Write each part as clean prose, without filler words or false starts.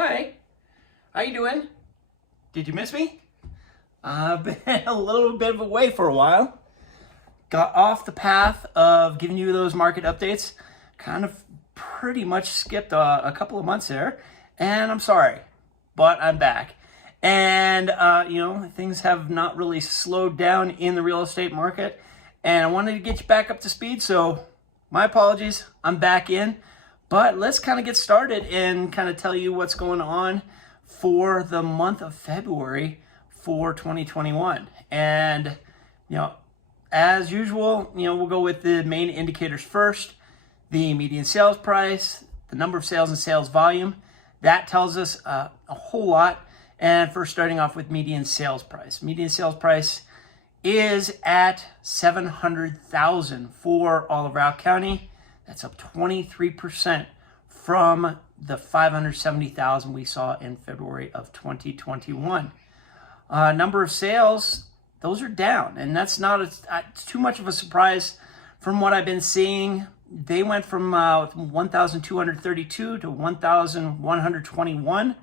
Hi, how you doing? Did you miss me? I've been a little bit of away for a while. Got off the path of giving you those market updates. Kind of pretty much skipped a couple of months there. And I'm sorry, but I'm back. And, things have not really slowed down in the real estate market. And I wanted to get you back up to speed. So my apologies, I'm back in. But let's kind of get started and kind of tell you what's going on for the month of February for 2021. And, as usual, we'll go with the main indicators first. The median sales price, the number of sales and sales volume. That tells us a whole lot. And first starting off with median sales price. Median sales price is at $700,000 for all of Routt County. That's up 23% from the $570,000 we saw in February of 2021. Number of sales, those are down, and that's not too much of a surprise from what I've been seeing. They went from 1,232 to 1,121.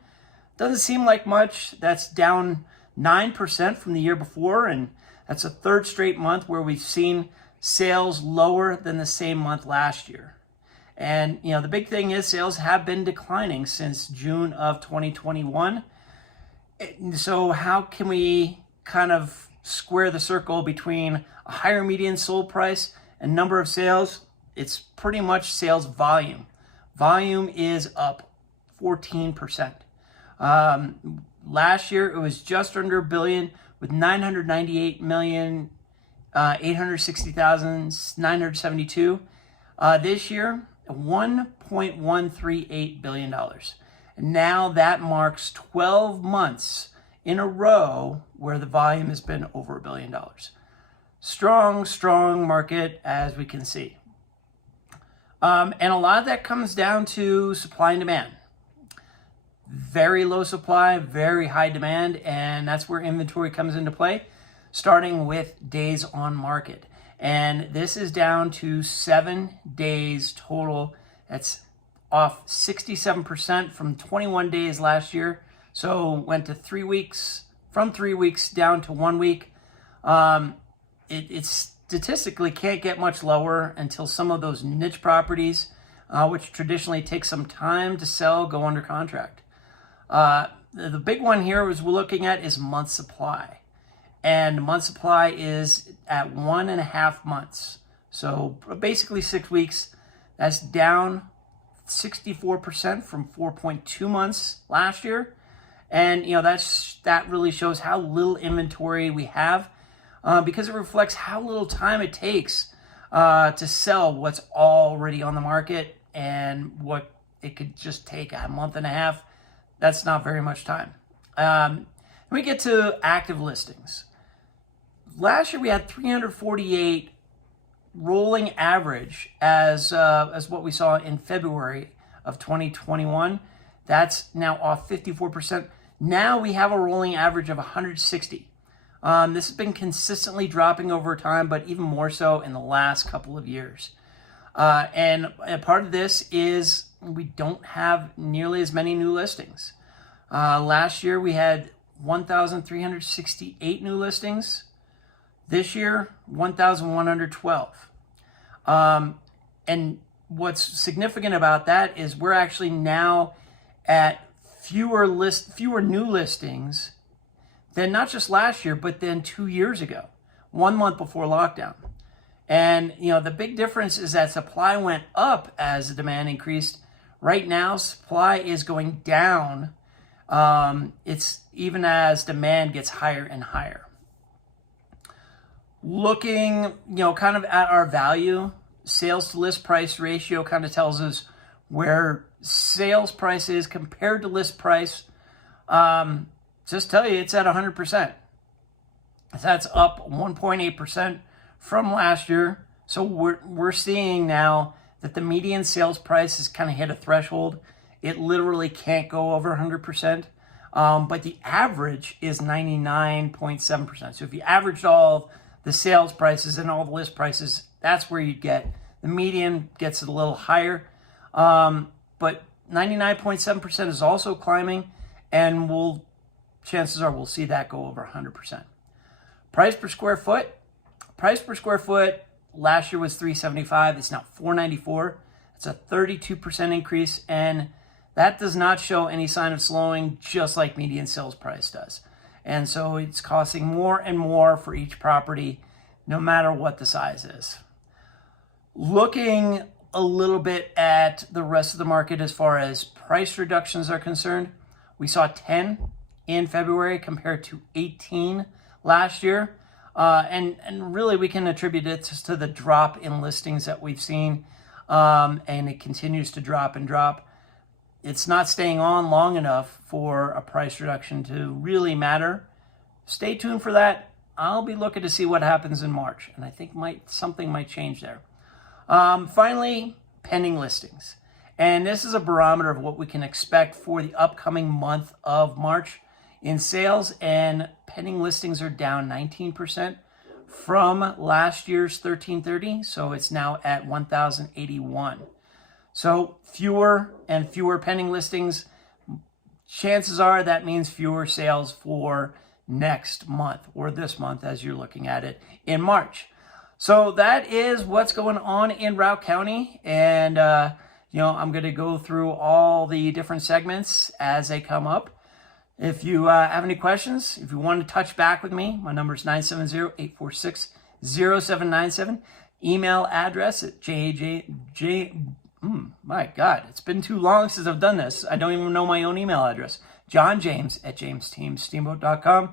Doesn't seem like much. That's down 9% from the year before, and that's a third straight month where we've seen sales lower than the same month last year. And, the big thing is sales have been declining since June of 2021. So how can we kind of square the circle between a higher median sold price and number of sales? It's pretty much sales volume. Volume is up 14%. Last year, it was just under $1 billion with 998,860,972. This year, $1.138 billion. And now that marks 12 months in a row where the volume has been over $1 billion. Strong market, as we can see. And a lot of that comes down to supply and demand. Very low supply, very high demand, and that's where inventory comes into play, starting with days on market. And this is down to 7 days total. That's off 67% from 21 days last year. So went to 3 weeks, from 3 weeks down to 1 week. It statistically can't get much lower until some of those niche properties, which traditionally take some time to sell, go under contract. The big one here we're looking at is month supply. And month supply is at 1.5 months. So basically 6 weeks. That's down 64% from 4.2 months last year. And, that really shows how little inventory we have because it reflects how little time it takes to sell what's already on the market and what it could just take a month and a half. That's not very much time. We get to active listings. Last year we had 348 rolling average as what we saw in February of 2021. That's now off 54%. Now we have a rolling average of 160. This has been consistently dropping over time, but even more so in the last couple of years. And a part of this is we don't have nearly as many new listings. Last year we had 1,368 new listings. This year, 1,112. And what's significant about that is we're actually now at fewer new listings than not just last year, but then 2 years ago, 1 month before lockdown. And, the big difference is that supply went up as the demand increased. Right now, supply is going down. It's even as demand gets higher and higher. Looking, kind of at our value, sales to list price ratio kind of tells us where sales price is compared to list price. Just tell you it's at 100%. That's up 1.8% from last year. So we're seeing now that the median sales price has kind of hit a threshold. It literally can't go over 100%. But the average is 99.7%. So if you averaged all the sales prices and all the list prices, that's where you'd get. The median gets a little higher. But 99.7% is also climbing, and chances are we'll see that go over 100%. Price per square foot. Price per square foot last year was $375. It's now $494. It's a 32% increase, and that does not show any sign of slowing, just like median sales price does. And so it's costing more and more for each property, no matter what the size is. Looking a little bit at the rest of the market as far as price reductions are concerned, we saw 10 in February compared to 18 last year. And really we can attribute it to the drop in listings that we've seen, and it continues to drop and drop. It's not staying on long enough for a price reduction to really matter. Stay tuned for that. I'll be looking to see what happens in March, and I think something might change there. Finally, pending listings. And this is a barometer of what we can expect for the upcoming month of March in sales, and pending listings are down 19% from last year's 1330, so it's now at 1,081. So fewer and fewer pending listings. Chances are that means fewer sales for next month, or this month as you're looking at it in March. So that is what's going on in Routt County, and I'm going to go through all the different segments as they come up. If you have any questions, if you want to touch back with me, my number is 970-846-0797. Email address at my God, it's been too long since I've done this. I don't even know my own email address. johnjames@jamesteamsteamboat.com,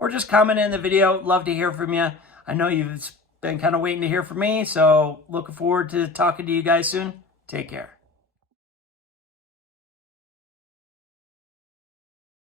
or just comment in the video. Love to hear from you. I know you've been kind of waiting to hear from me, so looking forward to talking to you guys soon. Take care.